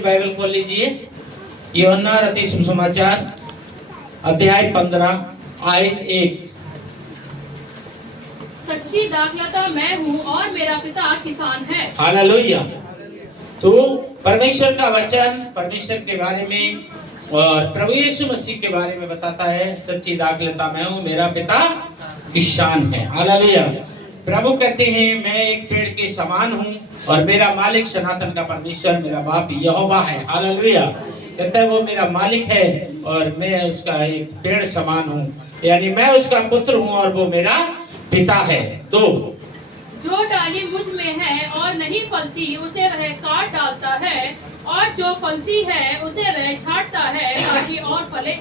अपनी बाइबल खोल लीजिए। यूहन्ना रचित सुसमाचार अध्याय 15 आयत 1। सच्ची दाखलता मैं हूँ और मेरा पिता किसान है। हालेलुया। तो परमेश्वर का वचन परमेश्वर के बारे में और प्रभु यीशु मसीह के बारे में बताता है। सच्ची दाखलता मैं हूँ, मेरा पिता किसान है। हालेलुया। प्रभु कहते हैं मैं एक पेड़ के समान हूँ और मेरा मालिक सनातन का परमेश्वर मेरा बाप यहोवा है। हालेलुया। कहता है वो मेरा मालिक है और मैं उसका एक पेड़ समान हूँ, यानी मैं उसका पुत्र हूँ और वो मेरा पिता है। तो जो डाली मुझ में है और नहीं फलती उसे वह काट डालता है, और जो फलती है उसे वह छांटता है ताकि और फले।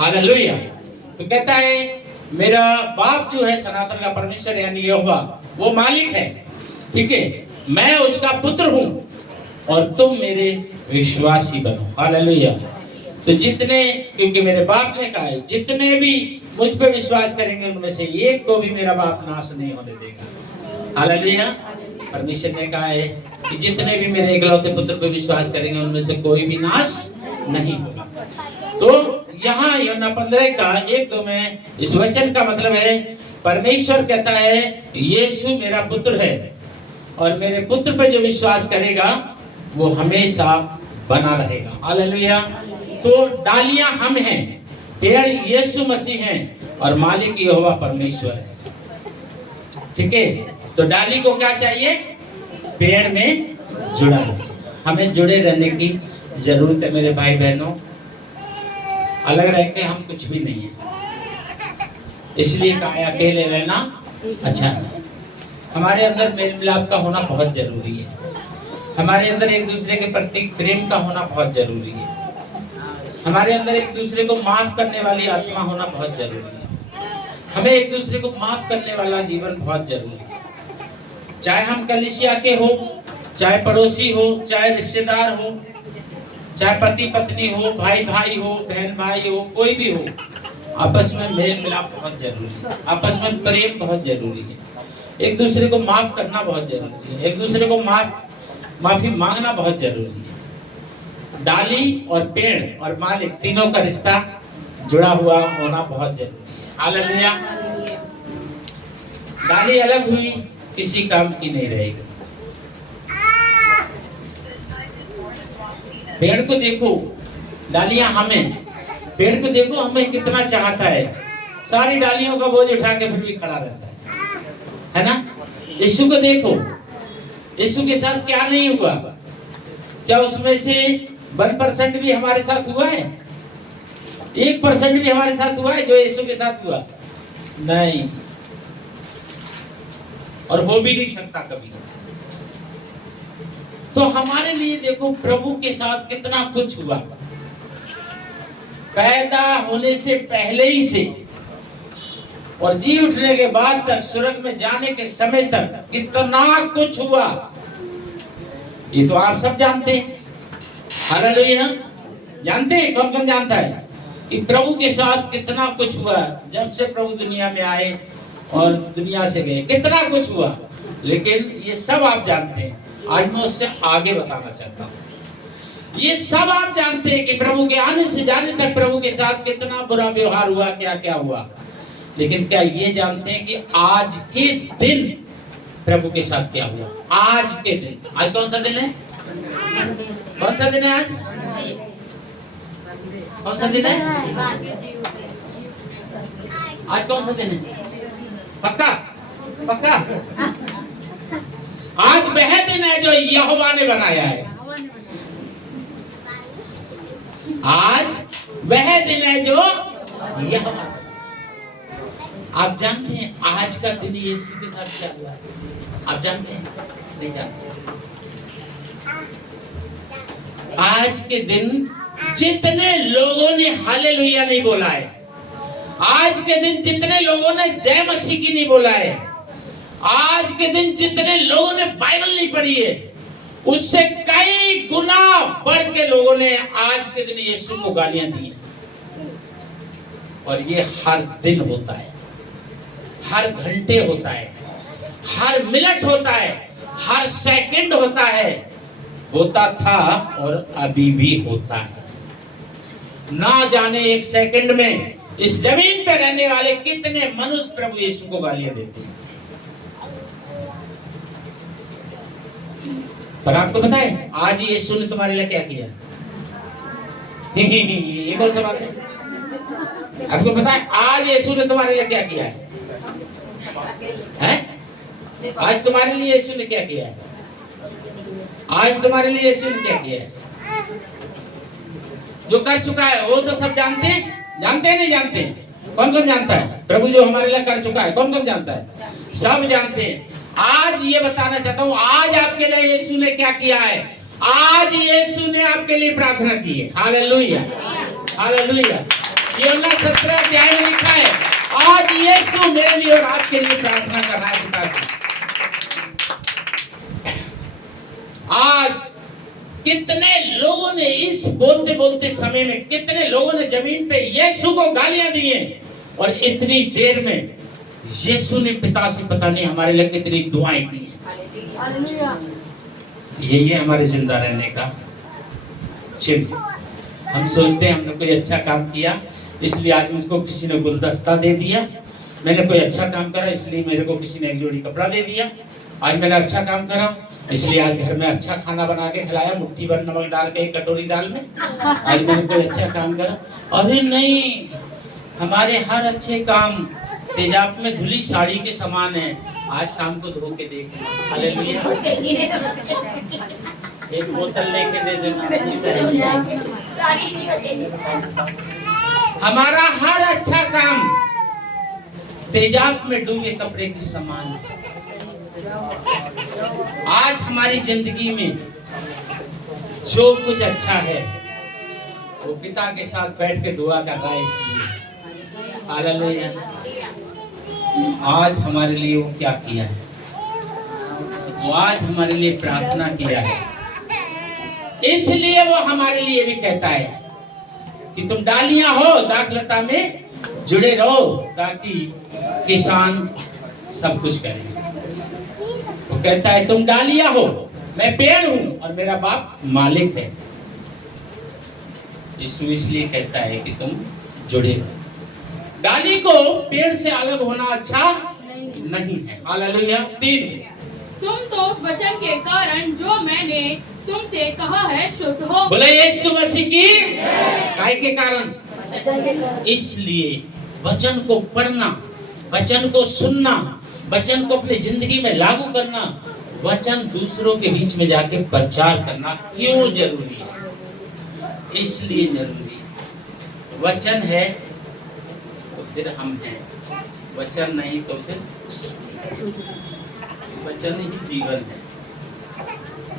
हालेलुया। तो कहता है मेरा बाप जो है सनातन का परमेश्वर यानी यहोवा वो मालिक है, ठीक है, मैं उसका पुत्र हूँ और तुम मेरे विश्वासी बनो। हालेलुया। तो जितने, क्योंकि मेरे बाप ने कहा है जितने भी मुझ पे विश्वास करेंगे उनमें से एक को भी मेरा बाप नाश नहीं होने देगा। हालेलुया। परमेश्वर ने कहा है कि जितने भी मेरे इकलौते पुत्र पे विश्वास करेंगे उनमें से कोई भी नाश नहीं होगा। तो यहाँ यूहन्ना 15 का 1-2 में इस वचन का मतलब है परमेश्वर कहता है यीशु मेरा पुत्र है और मेरे पुत्र पे जो विश्वास करेगा वो हमेशा बना रहेगा। हालेलुया। तो डालियां हम हैं, पेड़ यीशु मसीह हैं और मालिक यहोवा परमेश्वर है, ठीक है। तो डाली को क्या चाहिए? पेड़ में जुड़ा। हमें जुड़े रहने की जरूरत है मेरे भाई बहनों। अलग रह के हम कुछ भी नहीं है, इसलिए कहा अकेले रहना अच्छा नहीं। हमारे अंदर मेल मिलाप का होना बहुत जरूरी है। हमारे अंदर एक दूसरे के प्रति प्रेम का होना बहुत जरूरी है। हमारे अंदर एक दूसरे को माफ करने वाली आत्मा होना बहुत जरूरी है। हमें एक दूसरे को माफ करने वाला जीवन बहुत जरूरी है। चाहे हम कलीसिया के हो, चाहे पड़ोसी हो, चाहे रिश्तेदार हो, चाहे पति पत्नी हो, भाई भाई हो, बहन भाई हो, कोई भी हो, आपस में मेल मिलाप बहुत जरूरी है। आपस में प्रेम बहुत जरूरी है। एक दूसरे को माफ करना बहुत जरूरी है। एक दूसरे को माफी मांगना बहुत जरूरी है। डाली और पेड़ और मालिक तीनों का रिश्ता जुड़ा हुआ होना बहुत जरूरी है। हालेलुया। डाली अलग हुई किसी काम की नहीं रहेगी। पेड़ को देखो, डालियां हमें, पेड़ को देखो हमें कितना चाहता है, सारी डालियों का बोझ उठा के फिर भी खड़ा रहता है ना। यीशु को देखो, यीशु के साथ क्या नहीं हुआ? क्या उसमें से 1% भी हमारे साथ हुआ है? 1% भी हमारे साथ हुआ है जो यीशु के साथ हुआ? नहीं, और हो भी नहीं सकता कभी। तो हमारे लिए देखो प्रभु के साथ कितना कुछ हुआ। पैदा होने से पहले ही से और जी उठने के बाद तक, स्वर्ग में जाने के समय तक कितना कुछ हुआ, ये तो आप सब जानते हैं। हालेलुया। जानते हैं? कौन कौन जानता है कि प्रभु के साथ कितना कुछ हुआ? जब से प्रभु दुनिया में आए और दुनिया से गए कितना कुछ हुआ, लेकिन ये सब आप जानते हैं। आज मैं उससे आगे बताना चाहता हूँ। ये सब आप जानते हैं कि प्रभु के आने से जाने तक प्रभु के साथ कितना बुरा व्यवहार हुआ, क्या क्या हुआ, लेकिन क्या ये जानते हैं कि आज के दिन प्रभु के साथ क्या हुआ? आज के दिन, आज कौन सा दिन है? कौन सा दिन है आज? कौन सा दिन है आज? कौन सा दिन है? पक्का पक्का? आज वह दिन है जो यहोवा ने बनाया है। आज वह दिन है जो यहोवा। आप जानते हैं आज का दिन यीशु के साथ क्या हुआ? आप जानते हैं? नहीं जानते? आज के दिन जितने लोगों ने हालेलुया नहीं बोला है, आज के दिन जितने लोगों ने जय मसीह की नहीं बोला है, आज के दिन जितने लोगों ने बाइबल नहीं पढ़ी है, उससे कई गुना बढ़ के लोगों ने आज के दिन यीशु को गालियां दी हैं। और ये हर दिन होता है, हर घंटे होता है, हर मिनट होता है, हर सेकंड होता है। होता था और अभी भी होता है। ना जाने एक सेकंड में इस जमीन पे रहने वाले कितने मनुष्य प्रभु यीशु को गालियां देते हैं। पर आपको पता है आज यीशु ने तुम्हारे लिए क्या किया? ये कौन सा बात है? आपको पता है आज यीशु ने तुम्हारे लिए क्या किया है? आज तुम्हारे लिए यीशु ने क्या किया है? आज तुम्हारे लिए यीशु ने क्या किया है? जो कर चुका है वो तो सब जानते हैं, जानते हैं नहीं जानते? कौन कौन जानता है? प्रभु जो हमारे लिए कर चुका है कौन कौन जानता है? सब जानते हैं। आज ये बताना चाहता हूँ आज आपके लिए यीशु ने क्या किया है। आज यीशु ने आपके लिए प्रार्थना की है। Hallelujah, hallelujah. यूहन्ना 17 अध्याय में लिखा है आज यीशु मेरे लिए और आपके लिए प्रार्थना कर रहा है पिता से। आज कितने लोगों ने इस बोलते बोलते समय में कितने लोगों ने जमीन पे यीशु को गालियां दी हैं और इतनी देर में यीशु ने पिता से पता नहीं हमारे लिए कितनी दुआएं की हैं। यही है हमारे जिंदा रहने का चिन्ह। हम सोचते हैं हमने कोई अच्छा काम किया इसलिए आज मुझको किसी ने गुलदस्ता दे दिया, मैंने कोई अच्छा काम करा इसलिए मेरे को किसी ने एक जोड़ी कपड़ा दे दिया, आज मैंने अच्छा काम करा इसलिए आज घर में अच्छा खाना बना के खिलाया, मुट्ठी भर नमक डाल के एक कटोरी दाल में, आज मैंने कोई अच्छा काम करा। अरे नहीं, हमारे हर अच्छे काम तेजाब में धुली साड़ी के समान है। आज शाम को धो के देखें। हालेलुया। एक बोतल लेके दे देना। हमारा हर अच्छा काम तेजाब में डूबे कपड़े के समान है। आज हमारी जिंदगी में जो कुछ अच्छा है वो पिता के साथ बैठ के दुआ कर रहा है इसलिए। हालेलुया। आज हमारे लिए वो क्या किया है? वो आज हमारे लिए प्रार्थना किया है, इसलिए वो हमारे लिए भी कहता है कि तुम डालियां हो दाखलता में जुड़े रहो ताकि किसान सब कुछ करे। वो कहता है तुम डालियां हो, मैं पेड़ हूं और मेरा बाप मालिक है। यीशु इसलिए कहता है कि तुम जुड़े रहो। डाली को पेड़ से अलग होना अच्छा नहीं है। हालेलुया। 3 तुम तो वचन के कारण जो मैंने तुमसे कहा है शुद्ध हो। बोले यीशु मसीह की काय के कारण? इसलिए वचन को पढ़ना, वचन को सुनना, वचन को अपनी जिंदगी में लागू करना, वचन दूसरों के बीच में जाके प्रचार करना क्यों जरूरी है? इसलिए जरूरी है। वचन है तो फिर हम हैं, वचन नहीं तो फिर वचन ही जीवन है,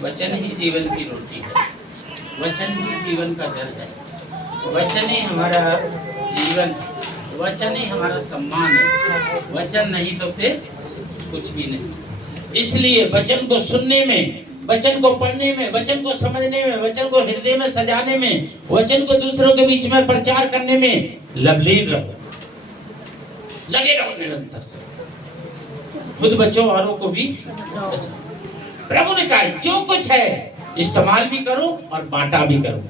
वचन ही जीवन की रोटी है, वचन ही जीवन का जल है, वचन ही हमारा जीवन है, वचन ही हमारा सम्मान है। वचन नहीं तो फिर कुछ भी नहीं। इसलिए वचन को सुनने में, वचन को पढ़ने में, वचन को समझने में, वचन को हृदय में सजाने में, वचन को दूसरों के बीच में प्रचार करने में लवलीन रहो, लगे रहो निरंतर। खुद बचो औरों को भी बचो। प्रभु ने कहा जो कुछ है इस्तेमाल भी करो और बांटा भी करो।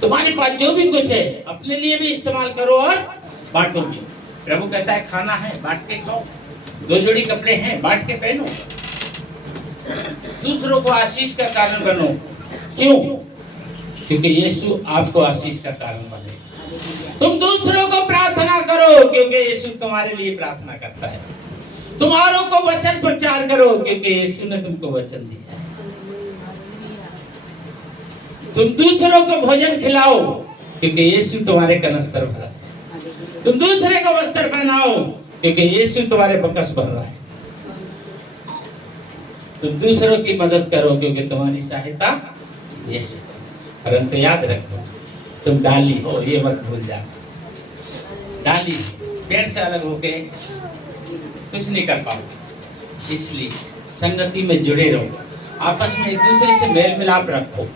तुम्हारे पास जो भी कुछ है अपने लिए भी इस्तेमाल करो और बांटो भी। प्रभु कहता है खाना है बांट के खाओ, 2 जोड़ी कपड़े हैं बांट के पहनो, दूसरों को आशीष का कारण बनो। क्यों? क्योंकि यीशु आपको आशीष का कारण बने। तुम दूसरों को प्रार्थना करो क्योंकि यीशु तुम्हारे लिए प्रार्थना करता है। तुम औरों को वचन प्रचार करो क्योंकि यीशु ने तुमको वचन दिया है। तुम दूसरों को भोजन खिलाओ क्योंकि यीशु तुम्हारे कनस्तर भरा है। तुम दूसरे को वस्त्र पहनाओ क्योंकि यीशु तुम्हारे बकस भर रहा है। तुम दूसरों की मदद करो क्योंकि तुम्हारी सहायता यीशु। परंतु याद रखो तुम डाली हो, ये मत भूल जा। डाली पेड़ से अलग होके कुछ नहीं कर पाओगे। इसलिए संगति में जुड़े रहो, आपस में एक दूसरे से मेल मिलाप रखो,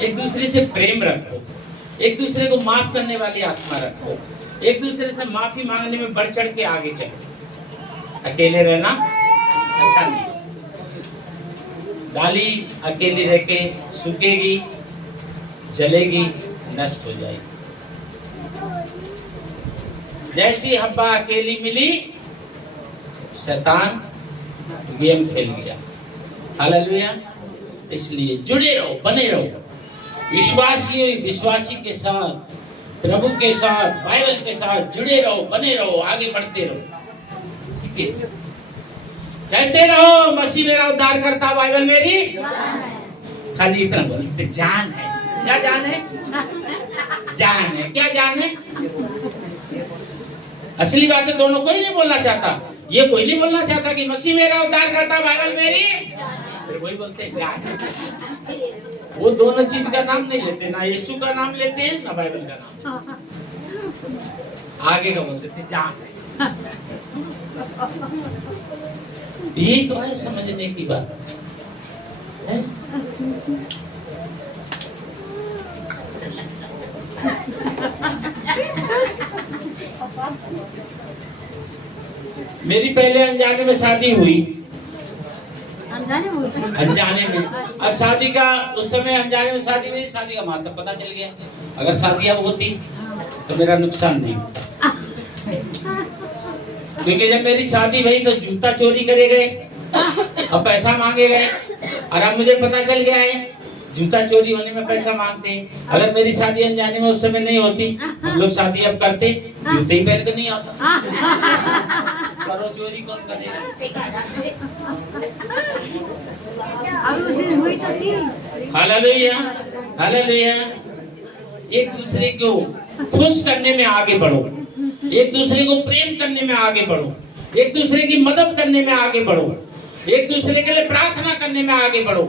एक दूसरे से प्रेम रखो, एक दूसरे को माफ करने वाली आत्मा रखो, एक दूसरे से माफी मांगने में बढ़ चढ़ के आगे चलो। अकेले रहना अच्छा नहीं। डाली अकेली रह के सूखेगी, जलेगी, नष्ट हो जाएगी। जैसी हब्बा अकेली मिली, शैतान गेम खेल गया। हालेलुया। इसलिए जुड़े रहो, बने रहो, विश्वासी के साथ, प्रभु के साथ, बाइबल के साथ जुड़े रहो, बने रहो, आगे बढ़ते रहो। ठीक है, कहते रहो मसीह मेरा उद्धार करता, बाइबल मेरी खाली इतना बोलते जान है। क्या जान है? जान है। क्या जान है? असली बातें दोनों कोई नहीं बोलना चाहता। ये कोई नहीं बोलना चाहता कि मसीह मेरा उद्धार करता, बाइबल मेरी, फिर वही बोलते हैं जान। वो दोनों चीज का नाम नहीं लेते, ना यीशु का नाम लेते हैं ना बाइबल का नाम। आगे का बोलते थे जान है। यही तो है समझने की बात है? मेरी पहले अनजाने में शादी हुई। अनजाने में। अब शादी का उस समय अनजाने में शादी हुई, शादी का महत्व पता चल गया। अगर शादी अब होती तो मेरा नुकसान नहीं होता, क्योंकि जब मेरी शादी भई तो जूता चोरी करे गए, अब पैसा मांगे गए, और अब मुझे पता चल गया है जूता चोरी होने में पैसा मांगते हैं। अगर मेरी शादी अनजाने में उस समय नहीं होती, हम लोग शादी अब करते, जूते ही पहन के नहीं आता। करो चोरी, कौन करेगा? Hallelujah, hallelujah. एक दूसरे को खुश करने में आगे बढ़ो, एक दूसरे को प्रेम करने में आगे बढ़ो, एक दूसरे की मदद करने में आगे बढ़ो, एक दूसरे के लिए प्रार्थना करने में आगे बढ़ो,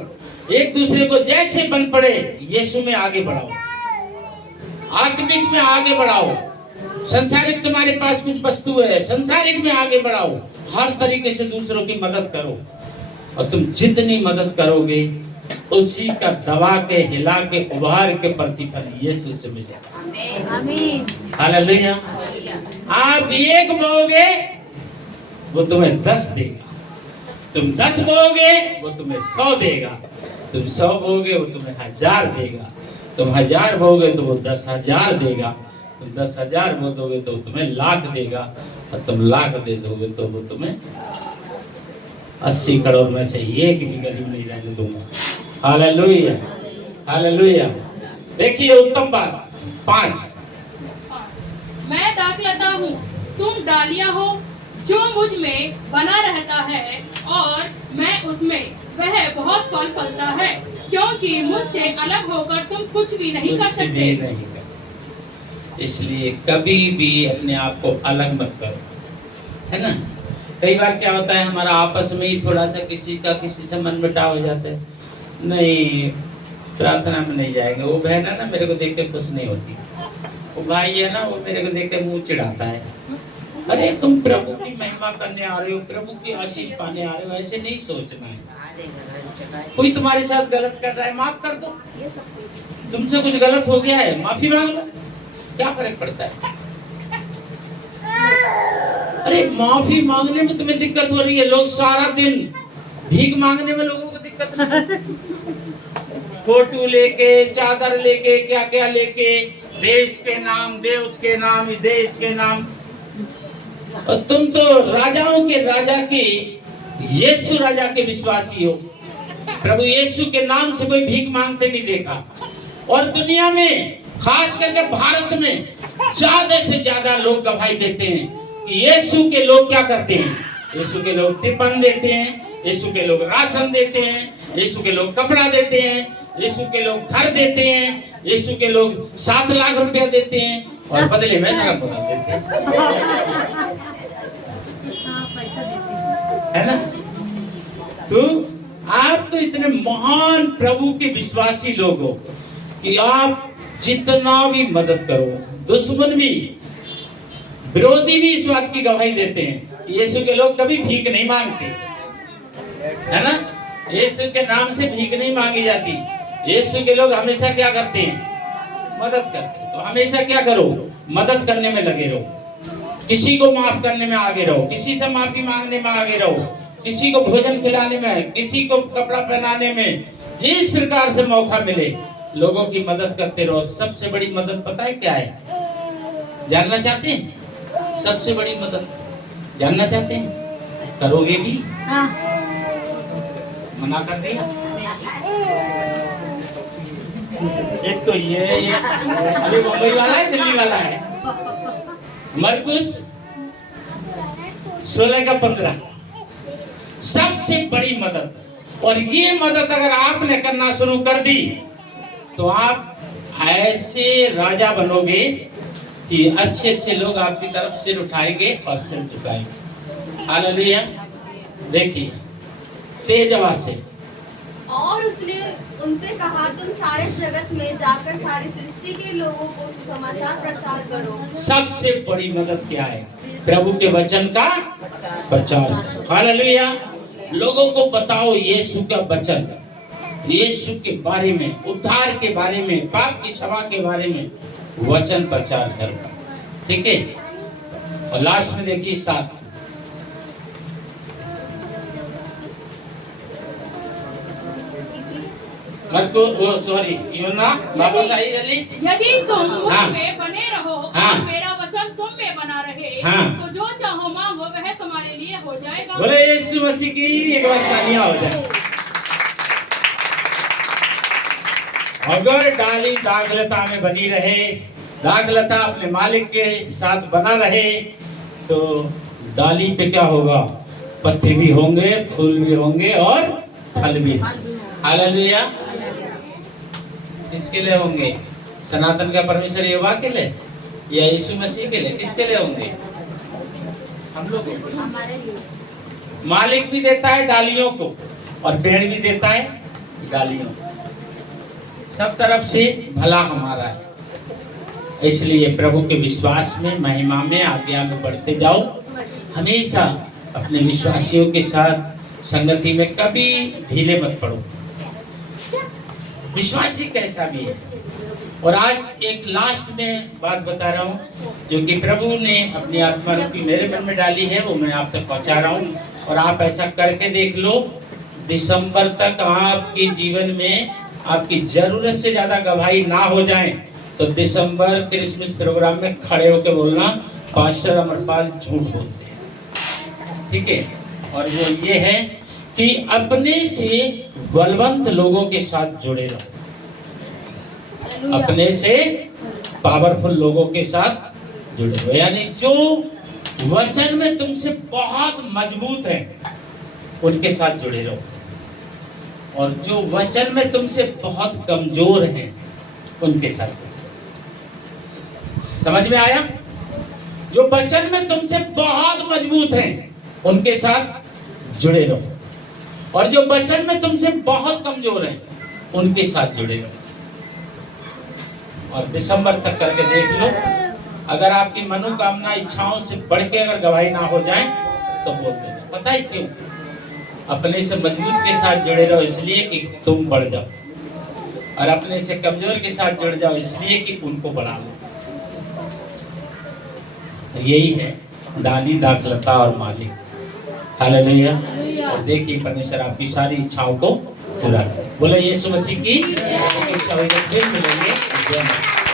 एक दूसरे को जैसे बन पड़े यीशु में आगे बढ़ाओ, आत्मिक में आगे बढ़ाओ। संसारिक तुम्हारे पास कुछ वस्तु है, संसारिक में आगे बढ़ाओ, हर तरीके से दूसरों की मदद करो, और तुम जितनी मदद करोगे उसी का दबा के, हिला के, उभार के प्रतिफल यीशु से मिलेगा। आमीन। हालेलुया। आप एक बोओगे वो तुम्हें 10 देगा, तुम 10 बोओगे वो तुम्हें 100 देगा, तुम 100 बोओगे वो तुम्हें 1000 देगा, तुम 1000 बोओगे तो वो 10,000 देगा, तुम 10,000 बो दोगे तो तुम्हें 1,00,000 देगा, और तुम 1,00,000 दे दोगे तो वो तुम्हें 80 करोड़ में से एक भी गरीब नहीं रहने दूंगा। Hallelujah, hallelujah. देखिए उत्तम बात 5, मैं दाखलता हूँ, तुम डालियां हो। जो मुझ में बना रहता है और मैं उसमें, वह बहुत फल फलता है, क्योंकि मुझसे अलग होकर तुम कुछ भी नहीं कर सकते। इसलिए कभी भी अपने आप को अलग मत करो, है ना। कई बार क्या होता है, हमारा आपस में ही थोड़ा सा किसी से मन मुटाव हो जाता है, नहीं प्रार्थना में नहीं जाएगा, वो बहन है ना मेरे को देख के खुश नहीं होती, वो भाई है ना वो मेरे को देख के मुंह चिढ़ाता है, अरे तुम प्रभु की महिमा करने आ रहे हो, प्रभु की आशीष पाने आ रहे हो, ऐसे नहीं सोचना है। कोई तुम्हारे साथ गलत कर रहा है, माफ कर दो। तुमसे कुछ गलत हो गया है, माफी मांग लो, क्या फर्क पड़ता है। अरे माफी मांगने में तुम्हें दिक्कत हो रही है, लोग सारा दिन भीख मांगने में लोगों को दिक्कत है। फोटो लेके, चादर लेके, क्या क्या लेके, देश के नाम, देश के नाम, देश के नाम, और तुम तो राजाओं के राजा के, यीशु राजा के विश्वासी हो। प्रभु यीशु के नाम से कोई भीख मांगते नहीं देखा। और दुनिया में खास करके भारत में ज्यादा से ज्यादा लोग गवाही देते हैं कि यीशु के लोग क्या करते हैं। यीशु के लोग टिफिन देते हैं, यीशु के लोग राशन देते हैं, यीशु के लोग कपड़ा देते हैं, यीशु के लोग घर देते हैं, यीशु के लोग 7 लाख रुपया देते हैं, और बदले में नरक बना देते हैं, है ना। तो आप तो इतने महान प्रभु के विश्वासी लोग हो कि आप जितना भी मदद करो, दुश्मन भी, विरोधी भी इस बात की गवाही देते हैं कि यीशु के लोग कभी भीख नहीं मांगते, है ना। यीशु के नाम से भीख नहीं मांगी जाती। यीशु के लोग हमेशा क्या करते हैं, मदद करते हैं। तो हमेशा क्या करो, मदद करने में लगे रहो, किसी को माफ करने में आगे रहो, किसी से माफी मांगने में आगे रहो, किसी को भोजन खिलाने में, किसी को कपड़ा पहनाने में, जिस प्रकार से मौका मिले लोगों की मदद करते रहो। सबसे बड़ी मदद पता है क्या है? जानना चाहते हैं? सबसे बड़ी मदद जानना चाहते हैं? करोगे भी? हाँ। मना कर दिया। एक तो ये अभी मुंबई वाला है, दिल्ली वाला है। मरकुस 16:15 सबसे बड़ी मदद। और ये मदद अगर आपने करना शुरू कर दी तो आप ऐसे राजा बनोगे कि अच्छे अच्छे लोग आपकी तरफ सिर उठाएंगे और सिर झुकाएंगे। हालेलुया। देखिए तेज आवाज से। और उसने उनसे कहा, तुम सारे जगत में जाकर सारी सृष्टि के लोगों को सुसमाचार प्रचार करो। सबसे बड़ी मदद क्या है? प्रभु के वचन का प्रचार। हालेलुया। लोगों को बताओ यीशु का वचन, यीशु के बारे में, उद्धार के बारे में, पाप की क्षमा के बारे में वचन प्रचार करो। ठीक है। और लास्ट में देखिए 7। सॉरी यूना वापस आई जल्दी। यदि तुम मुझ हाँ। में बने रहो हाँ। और मेरा वचन तुम में बना रहे, हाँ। तो जो चाहो मांगो वह तुम्हारे लिए हो जाएगा। बोले यीशु मसीह की एक बार तालियां हो जाए। अगर डाली दाखलता में बनी रहे, दाखलता अपने मालिक के साथ बना रहे, तो डाली पे क्या होगा? पत्ते भी होंगे, फूल भी होंगे और फल भी। हालेलुया। किसके लिए होंगे? सनातन का परमेश्वर यहोवा के लिए या यीशु मसीह के लिए? किसके लिए होंगे? हम लोग हमारे लिए। मालिक भी देता है डालियों को और पेड़ भी देता है डालियों को। सब तरफ से भला हमारा है। इसलिए प्रभु के विश्वास में, महिमा में आगे आगे बढ़ते जाओ। हमेशा अपने विश्वासियों के साथ संगति में कभी ढीले मत पड़ो। विश्वासी कैसा भी है। और आज एक लास्ट में बात बता रहा हूँ जो कि प्रभु ने अपनी आत्मा रूपी मेरे मन में डाली है, वो मैं आप तक पहुँचा रहा हूँ। और आप ऐसा करके देख लो, दिसंबर तक आपके जीवन में आपकी जरूरत से ज्यादा गवाही ना हो जाए तो दिसंबर क्रिसमस प्रोग्राम में खड़े होकर बोलना, पास्टर अमरपाल झूठ बोलते हैं। ठीक है। और वो ये है कि अपने से बलवंत लोगों के साथ जुड़े रहो। अपने से पावरफुल लोगों के साथ जुड़े रहो। यानी जो वचन में तुमसे बहुत मजबूत है उनके साथ जुड़े रहो। और जो वचन में तुमसे बहुत कमजोर हैं उनके साथ जुड़े रहो। समझ में आया? जो वचन में तुमसे बहुत मजबूत हैं उनके साथ जुड़े रहो। और जो वचन में तुमसे बहुत कमजोर हैं उनके साथ जुड़े रहो। और दिसंबर तक करके देख लो, अगर आपकी मनोकामना इच्छाओं से बढ़ के अगर गवाही ना हो जाए तो बोल देना। पता है क्यों? अपने से मजबूत के साथ जुड़े रहो इसलिए कि तुम बढ़ जाओ, और अपने से कमजोर के साथ जुड़ जाओ इसलिए कि उनको बढ़ा लो। यही है डाली, दाखलता और मालिक। हालेलुया। और देखिए परमेश्वर आपकी सारी इच्छाओं को पूरा करे। बोलो यीशु मसीह की। फिर मिलेंगे। जय मसीह।